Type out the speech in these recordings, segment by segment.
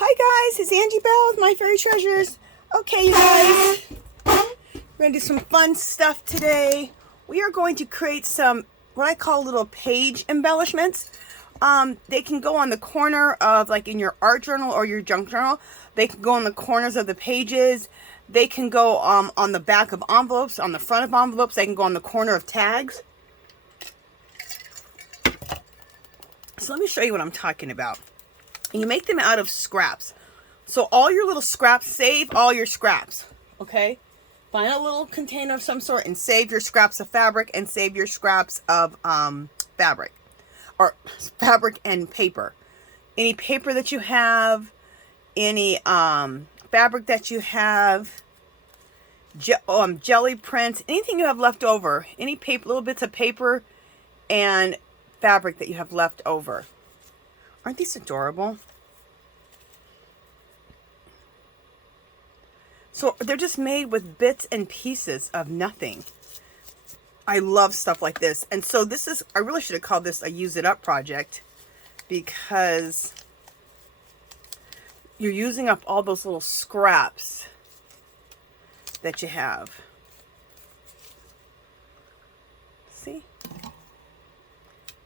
Hi guys, it's Angie Bell with My Fairy Treasures. Okay, you guys, we're going to do some fun stuff today. We are going to create some, what I call little page embellishments. They can go on the corner of, like in your art journal or your junk journal. They can go on the corners of the pages. They can go on the back of envelopes, on the front of envelopes. They can go on the corner of tags. So let me show you what I'm talking about. And you make them out of scraps. So all your little scraps, save all your scraps, okay? Find a little container of some sort and save your scraps of fabric and save your scraps of fabric. Or fabric and paper. Any paper that you have, any fabric that you have, jelly prints, anything you have left over, any paper, little bits of paper and fabric that you have left over. Aren't these adorable? So they're just made with bits and pieces of nothing. I love stuff like this. And so this is, I really should have called this a use it up project, because you're using up all those little scraps that you have. See?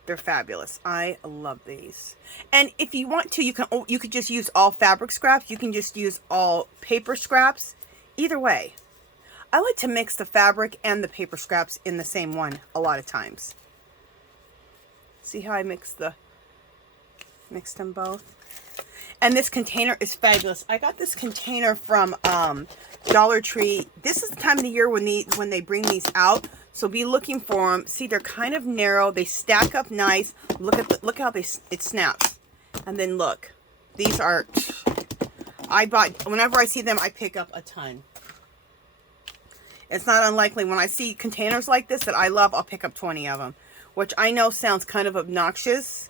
They're fabulous. I love these. And if you want to, you could just use all fabric scraps. You can just use all paper scraps. Either way. I like to mix the fabric and the paper scraps in the same one a lot of times. See how I mixed them both? And this container is fabulous. I got this container from Dollar Tree. This is the time of the year when they bring these out. So be looking for them. See, they're kind of narrow. They stack up nice. Look how it snaps. And then look, these are, whenever I see them, I pick up a ton. It's not unlikely when I see containers like this that I love, I'll pick up 20 of them, which I know sounds kind of obnoxious,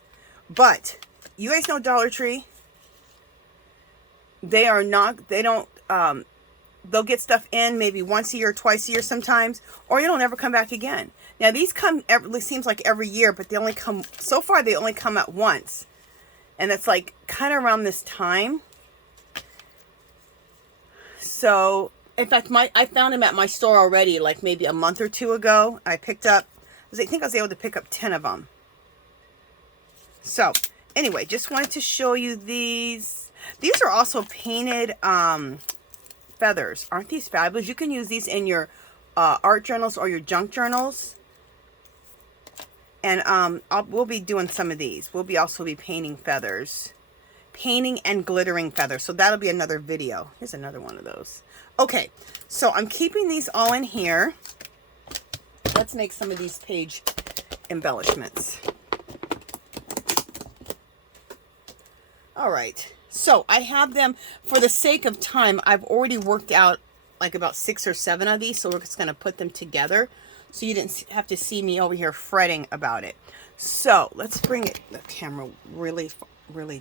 but you guys know Dollar Tree. They'll get stuff in maybe once a year, twice a year sometimes, or it'll never come back again. Now these come, it seems like every year, but they only come, so far they only come out once. And it's like kind of around this time. So, in fact, I found them at my store already, like maybe a month or two ago. I think I was able to pick up 10 of them. So, anyway, just wanted to show you these. These are also painted feathers. Aren't these fabulous? You can use these in your art journals or your junk journals. And we'll be doing some of these. We'll also be painting feathers. Painting and glittering feathers. So that'll be another video. Here's another one of those. Okay, so I'm keeping these all in here. Let's make some of these page embellishments. All right, so I have them, for the sake of time, I've already worked out like about 6 or 7 of these, so we're just going to put them together so you didn't have to see me over here fretting about it. So let's bring the camera really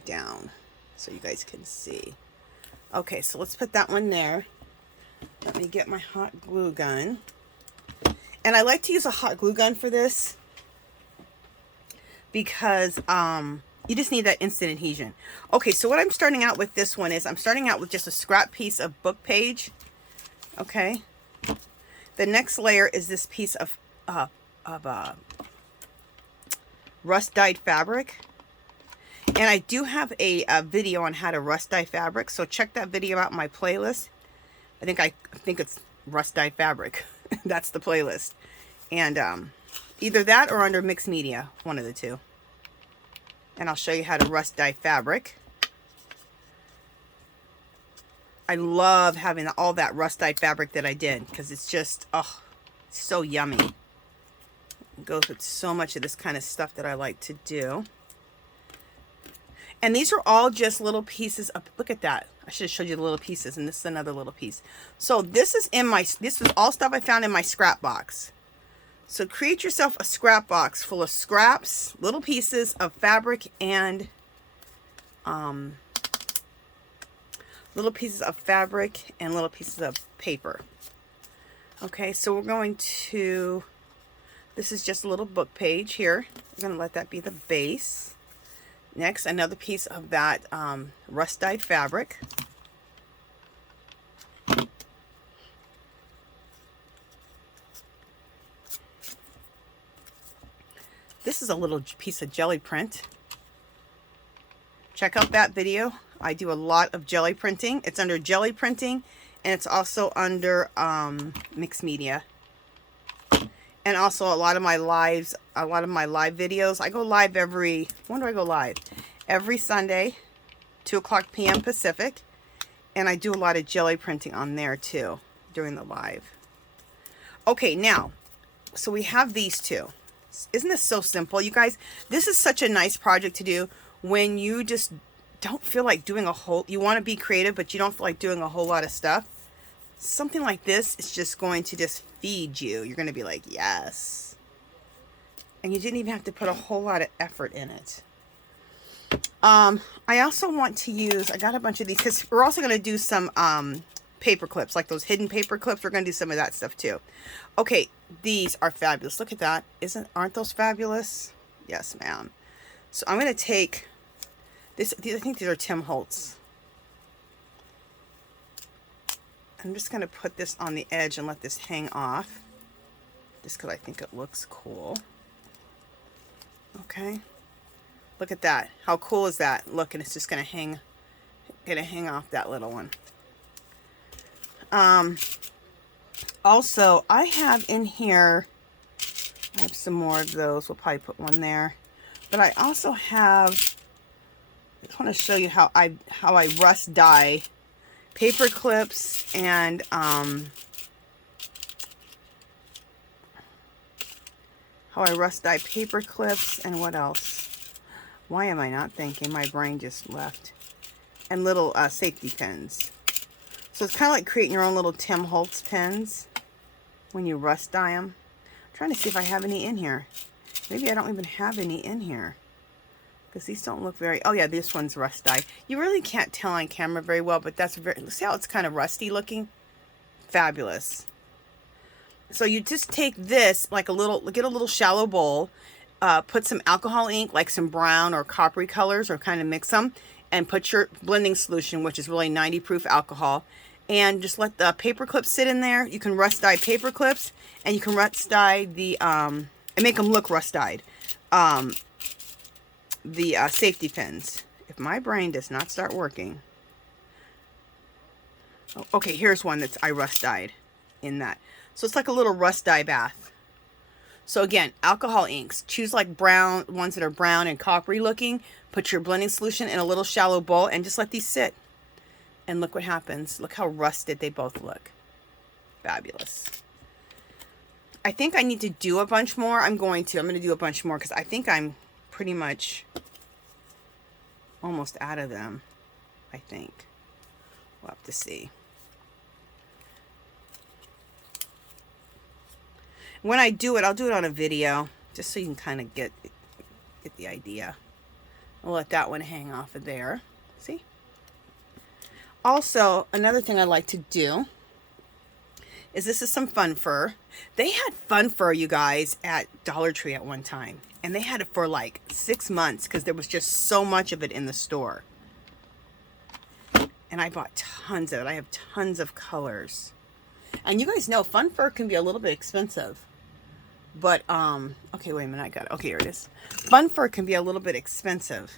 down so you guys can see. Okay, so let's put that one there. Let me get my hot glue gun. And I like to use a hot glue gun for this because you just need that instant adhesion. Okay, so what I'm starting out with this one is I'm starting out with just a scrap piece of book page. Okay. The next layer is this piece of rust dyed fabric. And I do have a video on how to rust dye fabric, so check that video out in my playlist. I think it's rust dye fabric. That's the playlist. And either that or under mixed media, one of the two. And I'll show you how to rust dye fabric. I love having all that rust dyed fabric that I did, because it's just, oh, it's so yummy. It goes with so much of this kind of stuff that I like to do. And these are all just little pieces of, look at that. I should have showed you the little pieces, and this is another little piece. So this is this was all stuff I found in my scrap box. So create yourself a scrap box full of scraps, little pieces of fabric, and little pieces of paper. Okay, so we're going to, this is just a little book page here. We're going to let that be the base. Next, another piece of that rust dyed fabric. This is a little piece of jelly print. Check out that video. I do a lot of jelly printing. It's under jelly printing, and it's also under mixed media. And also a lot of my live videos. I go live when do I go live? Every Sunday, 2:00 p.m. Pacific. And I do a lot of jelly printing on there too, during the live. Okay, now, so we have these two. Isn't this so simple, you guys? This is such a nice project to do when you just don't feel like doing you want to be creative, but you don't feel like doing a whole lot of stuff. Something like this is just going to just feed you. You're going to be like, yes. And you didn't even have to put a whole lot of effort in it. I also want to use, I got a bunch of these because we're also going to do some paper clips, like those hidden paper clips. We're going to do some of that stuff too. Okay, these are fabulous. Look at that. Aren't those fabulous? Yes, ma'am. So I'm going to take this. I think these are Tim Holtz. I'm just going to put this on the edge and let this hang off, just because I think it looks cool. Okay, look at that. How cool is that? Look, and it's just going to hang off that little one. Also, I have in here, I have some more of those. We'll probably put one there. But I also have, I just want to show you how I rust dye paper clips and how I rust dye paper clips and what else? Why am I not thinking? My brain just left. And little safety pins. So it's kind of like creating your own little Tim Holtz pins when you rust dye them. I'm trying to see if I have any in here. Maybe I don't even have any in here, because these don't look very, oh yeah, this one's rust dye. You really can't tell on camera very well, but that's very, see how it's kind of rusty looking? Fabulous. So you just take this, like get a little shallow bowl, put some alcohol ink, like some brown or coppery colors, or kind of mix them, and put your blending solution, which is really 90 proof alcohol, and just let the paper clips sit in there. You can rust dye paper clips, and you can rust dye the, and make them look rust dyed. The safety pins. If my brain does not start working. Oh, okay, here's one that's I rust dyed in that. So it's like a little rust dye bath. So again, alcohol inks. Choose like brown, ones that are brown and coppery looking. Put your blending solution in a little shallow bowl and just let these sit. And look what happens. Look how rusted they both look. Fabulous. I think I need to do a bunch more. I'm going to do a bunch more because I think I'm pretty much almost out of them, I think. We'll have to see. When I do it, I'll do it on a video, just so you can kind of get the idea. I'll let that one hang off of there. See? Also, another thing I like to do is, this is some fun fur. They had fun fur, you guys, at Dollar Tree at one time. And they had it for like 6 months because there was just so much of it in the store. And I bought tons of it. I have tons of colors. And you guys know fun fur can be a little bit expensive. But, okay, wait a minute. I got it. Okay, here it is. Fun fur can be a little bit expensive.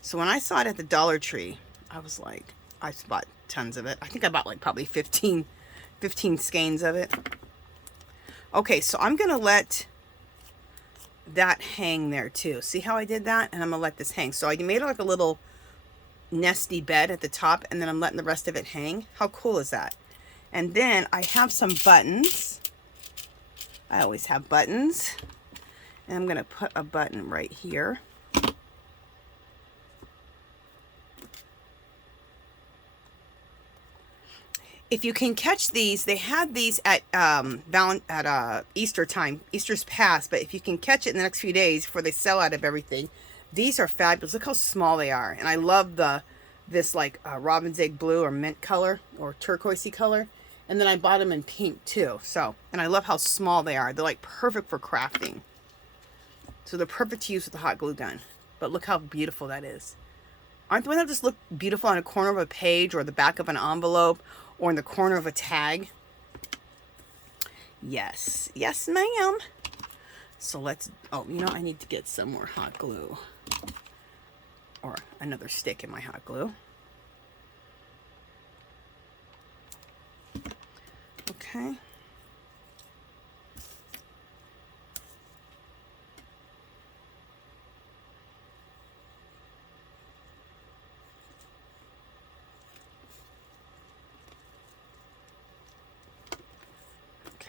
So when I saw it at the Dollar Tree, I was like, I bought tons of it. I think I bought like probably 15 skeins of it. Okay, so I'm going to let that hang there too. See how I did that? And I'm going to let this hang. So I made it like a little nesty bed at the top, and then I'm letting the rest of it hang. How cool is that? And then I have some buttons. I always have buttons. And I'm going to put a button right here. If you can catch these, they had these at Easter time. Easter's past, but if you can catch it in the next few days before they sell out of everything, these are fabulous. Look how small they are. And I love this like robin's egg blue or mint color or turquoisey color. And then I bought them in pink too. So, and I love how small they are. They're like perfect for crafting. So they're perfect to use with a hot glue gun. But look how beautiful that is. Aren't the ones that just look beautiful on a corner of a page or the back of an envelope or in the corner of a tag? Yes. Yes, ma'am. So let's, oh, you know, I need to get some more hot glue. Or another stick in my hot glue. Okay.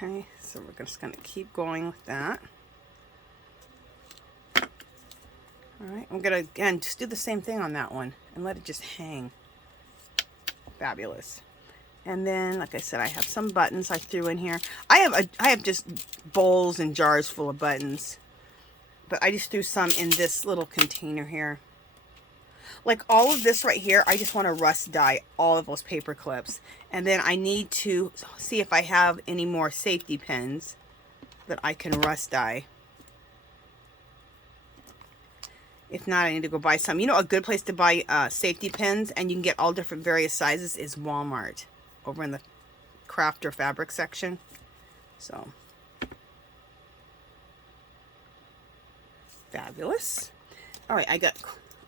Okay, so we're just going to keep going with that. Alright, I'm going to, again, just do the same thing on that one and let it just hang. Fabulous. And then, like I said, I have some buttons I threw in here. I have just bowls and jars full of buttons. But I just threw some in this little container here. Like all of this right here, I just want to rust dye all of those paper clips. And then I need to see if I have any more safety pins that I can rust dye. If not, I need to go buy some. You know, a good place to buy safety pins, and you can get all different various sizes, is Walmart. Over in the craft or fabric section. So, fabulous. All right, I got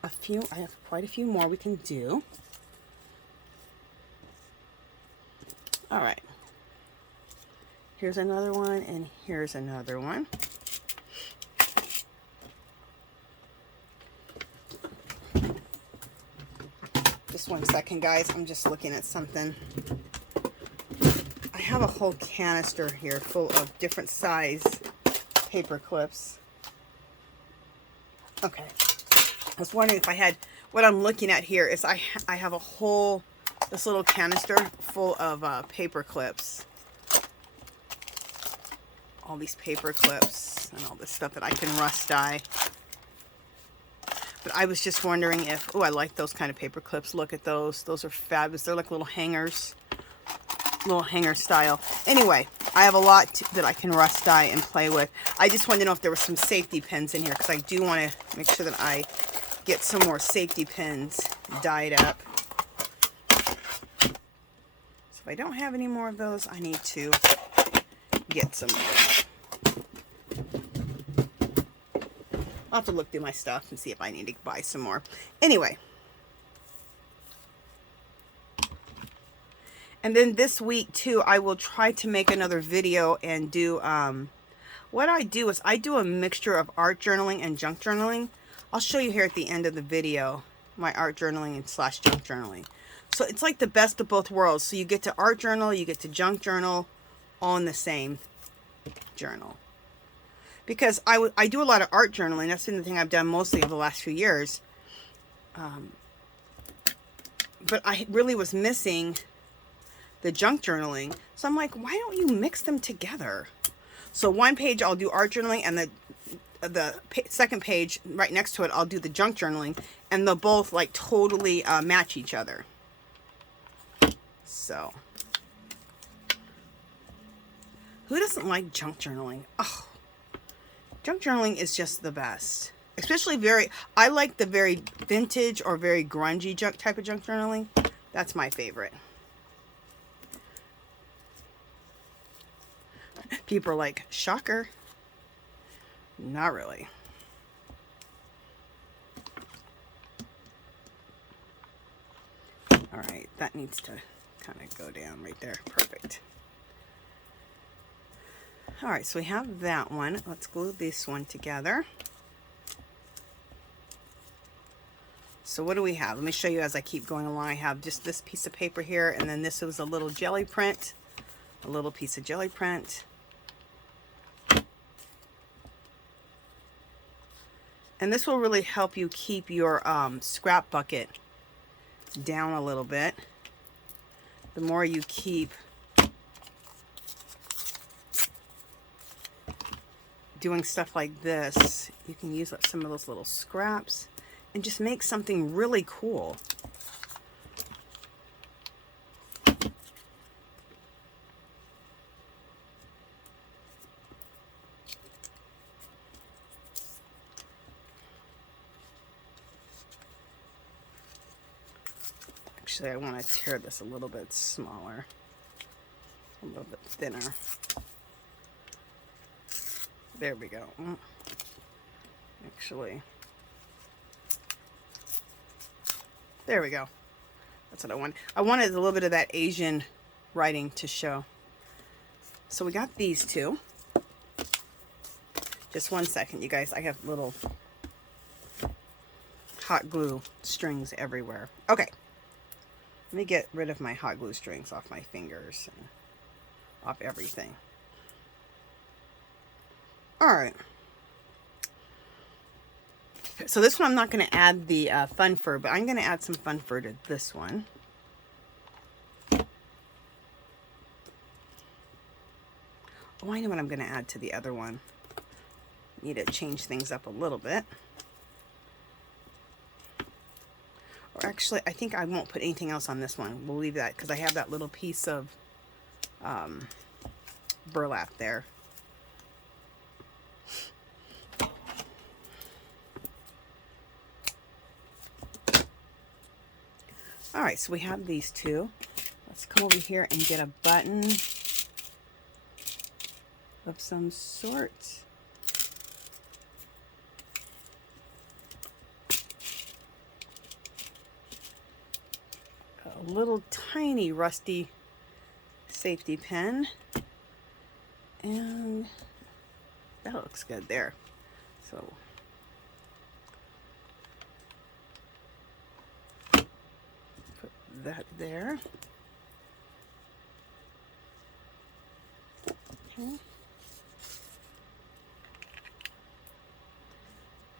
a few, I have quite a few more we can do. All right. Here's another one, and here's another one. Just 1 second, guys. I'm just looking at something. I have a whole canister here full of different size paper clips. Okay. I was wondering if I had, what I'm looking at here is I have a whole, this little canister full of paper clips. All these paper clips and all this stuff that I can rust dye. But I was just wondering if, oh, I like those kind of paper clips. Look at those. Those are fabulous. They're like little hangers. Little hanger style. Anyway, I have a lot that I can rust dye and play with. I just wanted to know if there were some safety pins in here, because I do want to make sure that I get some more safety pins dyed up. So if I don't have any more of those, I need to get some more. I'll have to look through my stuff and see if I need to buy some more. Anyway. And then this week, too, I will try to make another video and do, what I do is I do a mixture of art journaling and junk journaling. I'll show you here at the end of the video, my art journaling and / junk journaling. So it's like the best of both worlds. So you get to art journal, you get to junk journal, all in the same journal. Because I do a lot of art journaling. That's been the thing I've done mostly over the last few years. But I really was missing the junk journaling. So I'm like, why don't you mix them together? So one page I'll do art journaling, and the second page right next to it I'll do the junk journaling. And they'll both like totally match each other. So. Who doesn't like junk journaling? Oh. Junk journaling is just the best. Especially I like the very vintage or very grungy type of junk journaling. That's my favorite. People are like, shocker. Not really. All right, that needs to kind of go down right there. Perfect. All right, so we have that one. Let's glue this one together. So what do we have? Let me show you as I keep going along. I have just this piece of paper here, and then this was a little jelly print, a little piece of jelly print. And this will really help you keep your scrap bucket down a little bit. The more you keep doing stuff like this, you can use up some of those little scraps and just make something really cool. Actually, I want to tear this a little bit smaller, a little bit thinner. There we go. Actually, there we go. That's what I want. I wanted a little bit of that Asian writing to show. So we got these two. Just one second, you guys. I have little hot glue strings everywhere. Okay. Let me get rid of my hot glue strings off my fingers and off everything. All right. So this one I'm not going to add the fun fur, but I'm going to add some fun fur to this one. Oh, I know what I'm going to add to the other one. Need to change things up a little bit. Or actually, I think I won't put anything else on this one. We'll leave that because I have that little piece of burlap there. All right, so we have these two. Let's come over here and get a button of some sort. A little tiny rusty safety pin. And that looks good there. So that there. Okay.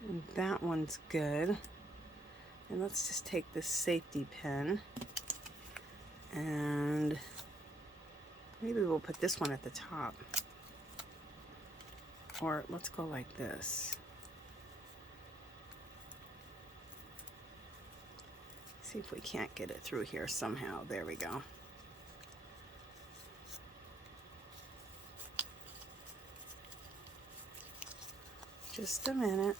And that one's good. And let's just take this safety pin and maybe we'll put this one at the top. Or let's go like this. See if we can't get it through here somehow. There we go. Just a minute.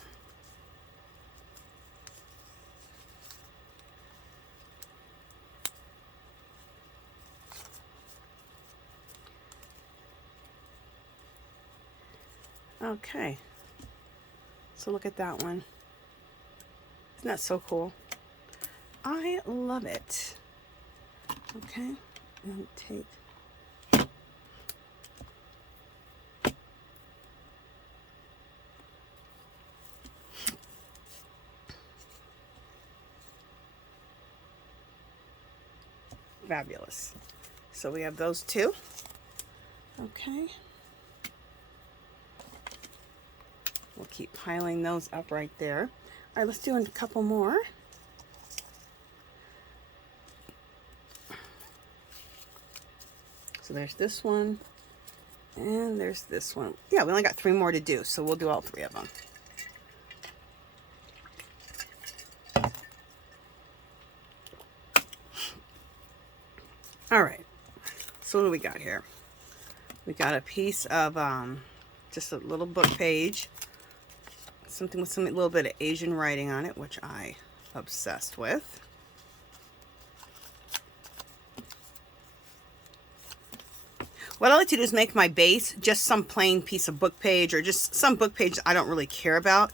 Okay. So look at that one. Isn't that so cool? I love it. Okay, and take fabulous. So we have those two. Okay. We'll keep piling those up right there. All right, let's do a couple more. So there's this one, and there's this one. Yeah, we only got 3 more to do, so we'll do all 3 of them. All right, so what do we got here? We got a piece of just a little book page, something with some little bit of Asian writing on it, which I obsessed with. What I like to do is make my base just some plain piece of book page or just some book page I don't really care about,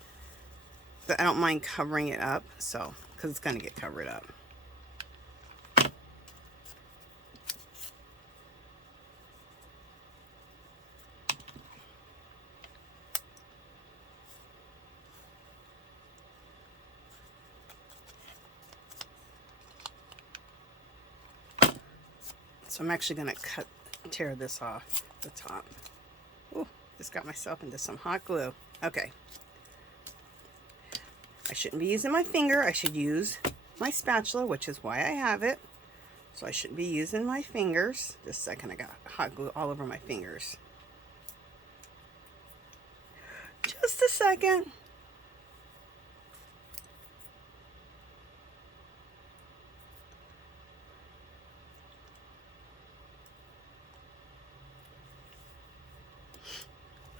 but I don't mind covering it up, so because it's going to get covered up. So I'm actually going to tear this off the top. Ooh, just got myself into some hot glue. Okay. I shouldn't be using my finger. I should use my spatula, which is why I have it. So I shouldn't be using my fingers. Just a second, I got hot glue all over my fingers. Just a second.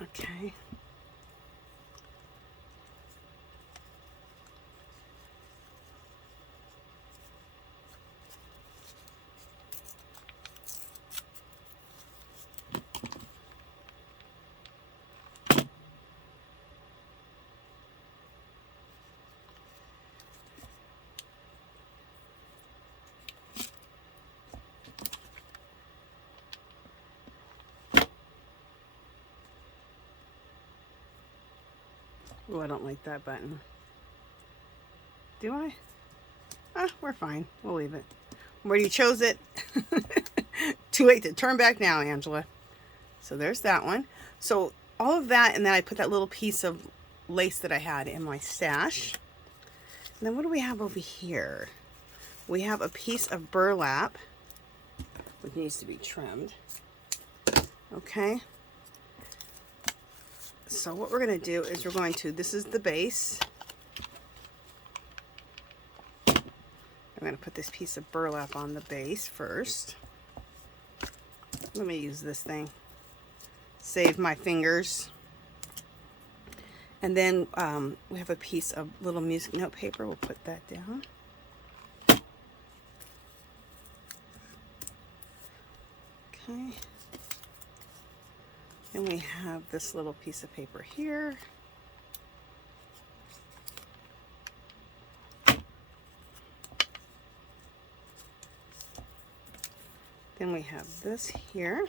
Okay. Oh, I don't like that button. Do I? Ah, we're fine. We'll leave it. Where you chose it. Too late to turn back now, Angela. So there's that one. So all of that, and then I put that little piece of lace that I had in my stash. And then what do we have over here? We have a piece of burlap, which needs to be trimmed. Okay. So what we're going to do is we're going to, this is the base. I'm going to put this piece of burlap on the base first. Let me use this thing. Save my fingers. And then we have a piece of little music note paper. We'll put that down. Okay. Then we have this little piece of paper here. Then we have this here.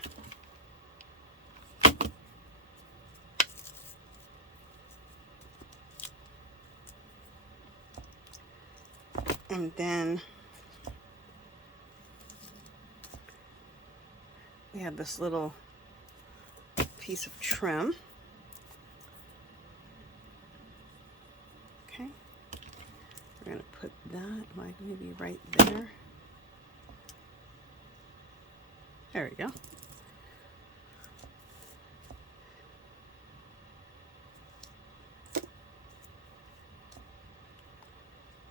And then we have this little piece of trim. Okay. We're going to put that like maybe right there. There we go.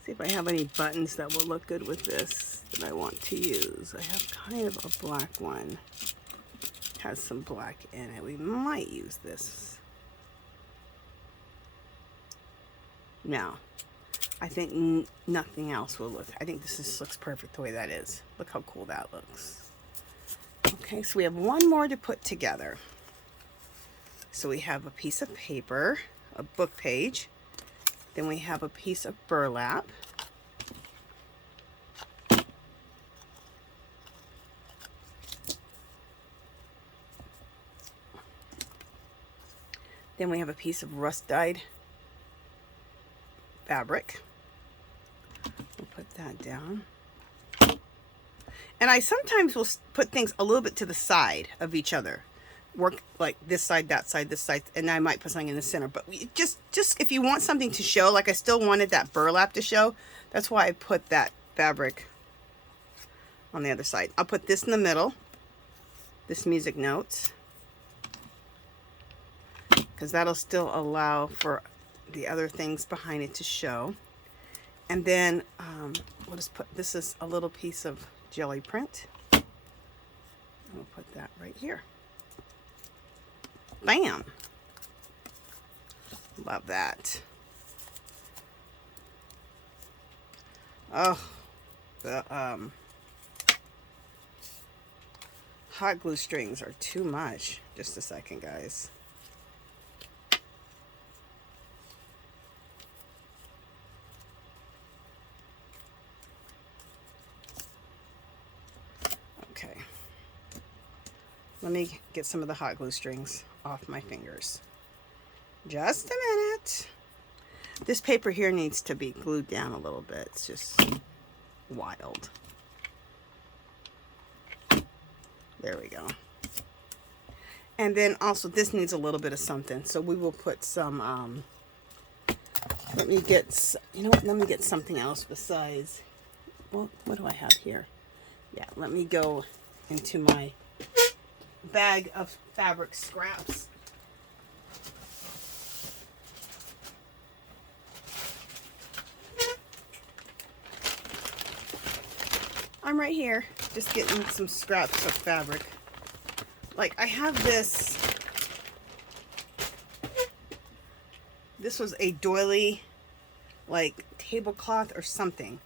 See if I have any buttons that will look good with this that I want to use. I have kind of a black one. It has some black in it. We might use this. No. I think nothing else will look. I think this just looks perfect the way that is. Look how cool that looks. Okay, so we have one more to put together. So we have a piece of paper, a book page. Then we have a piece of burlap. Then we have a piece of rust-dyed fabric. We'll put that down. And I sometimes will put things a little bit to the side of each other. Work like this side, that side, this side, and I might put something in the center. But we just if you want something to show, like I still wanted that burlap to show, that's why I put that fabric on the other side. I'll put this in the middle, this music notes, because that'll still allow for the other things behind it to show. And then we'll just put, this is a little piece of jelly print. We'll put that right here. Bam! Love that. Oh, the hot glue strings are too much. Just a second, guys. Okay. Let me get some of the hot glue strings off my fingers. Just a minute. This paper here needs to be glued down a little bit. It's just wild. There we go. And then also this needs a little bit of something. So we will put some, let me get, you know what, let me get something else besides, well, what do I have here? Yeah, let me go into my bag of fabric scraps. I'm right here, just getting some scraps of fabric. Like I have this. This was a doily, like tablecloth or something.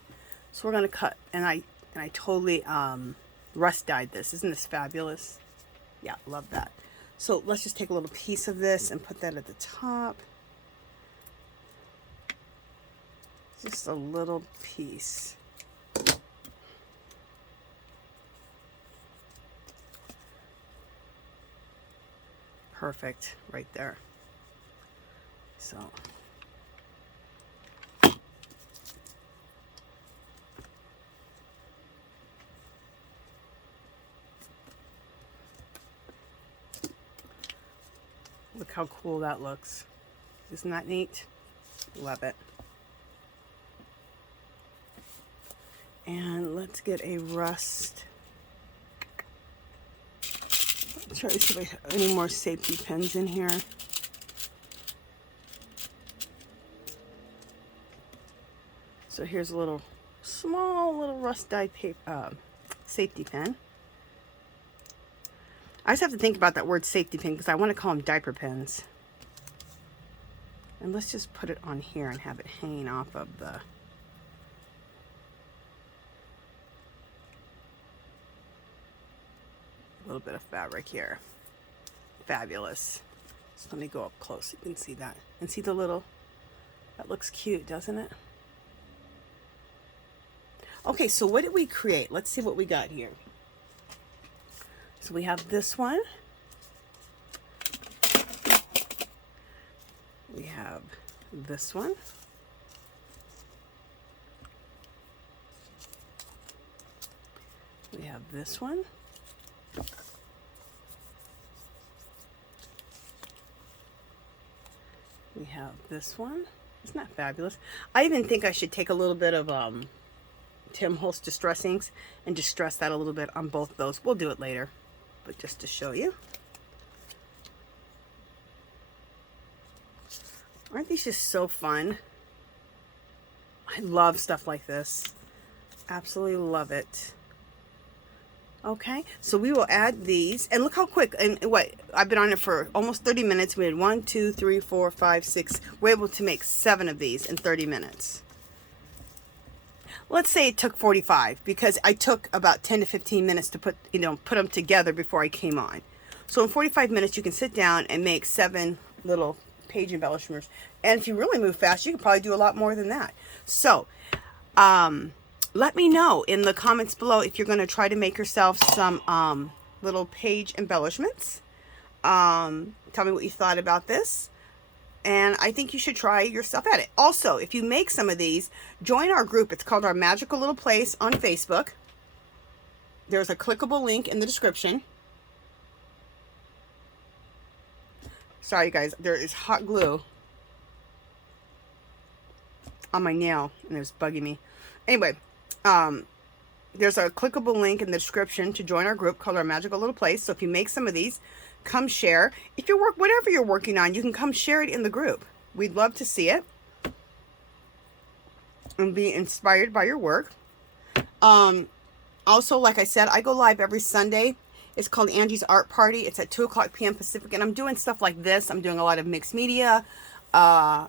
So we're gonna cut, and I totally rust dyed this. Isn't this fabulous? Yeah, love that. So let's just take a little piece of this and put that at the top. Just a little piece. Perfect right there. So Look how cool that looks. Isn't that neat? Love it. And let's get a rust. Let's try to see if I have any more safety pins in here. So here's a little small little rust dyed paper, safety pin. I just have to think about that word safety pin because I want to call them diaper pins. And let's just put it on here and have it hanging off of the... A little bit of fabric here. Fabulous. So let me go up close so you can see that. And see the little... That looks cute, doesn't it? Okay, so what did we create? Let's see what we got here. So we have this one. We have this one. We have this one. We have this one. Isn't that fabulous? I even think I should take a little bit of Tim Holtz Distress Inks and distress that a little bit on both those. We'll do it later, but just to show you. Aren't these just so fun? I love stuff like this. Absolutely love it. Okay, so we will add these, and look how quick, and what, I've been on it for almost 30 minutes. We had 1, 2, 3, 4, 5, 6. We're able to make 7 of these in 30 minutes. Let's say it took 45 because I took about 10 to 15 minutes to put them together before I came on. So in 45 minutes, you can sit down and make 7 little page embellishments. And if you really move fast, you can probably do a lot more than that. So, let me know in the comments below if you're going to try to make yourself some little page embellishments. Tell me what you thought about this. And I think you should try yourself at it. Also, if you make some of these, join our group. It's called Our Magical Little Place on Facebook. There's a clickable link in the description. Sorry, guys. There is hot glue on my nail, and it's bugging me. Anyway, there's a clickable link in the description to join our group called Our Magical Little Place. So if you make some of these, come share. If you work, whatever you're working on, you can come share it in the group. We'd love to see it and be inspired by your work. Also, like I said, I go live every Sunday. It's called Angie's Art Party. It's at 2:00 p.m. Pacific, and I'm doing stuff like this. I'm doing a lot of mixed media. I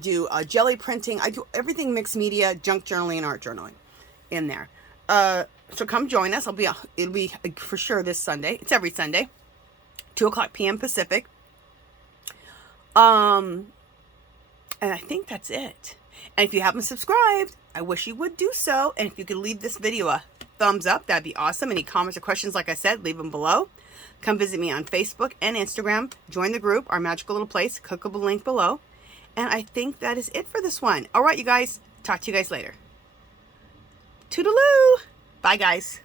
do jelly printing. I do everything mixed media, junk journaling, and art journaling in there. So come join us. It'll be for sure this Sunday. It's every Sunday. 2:00 p.m. Pacific. And I think that's it. And if you haven't subscribed, I wish you would do so. And if you could leave this video a thumbs up, that'd be awesome. Any comments or questions, like I said, leave them below. Come visit me on Facebook and Instagram. Join the group, Our Magical Little Place. Clickable link below. And I think that is it for this one. All right, you guys. Talk to you guys later. Toodaloo. Bye, guys.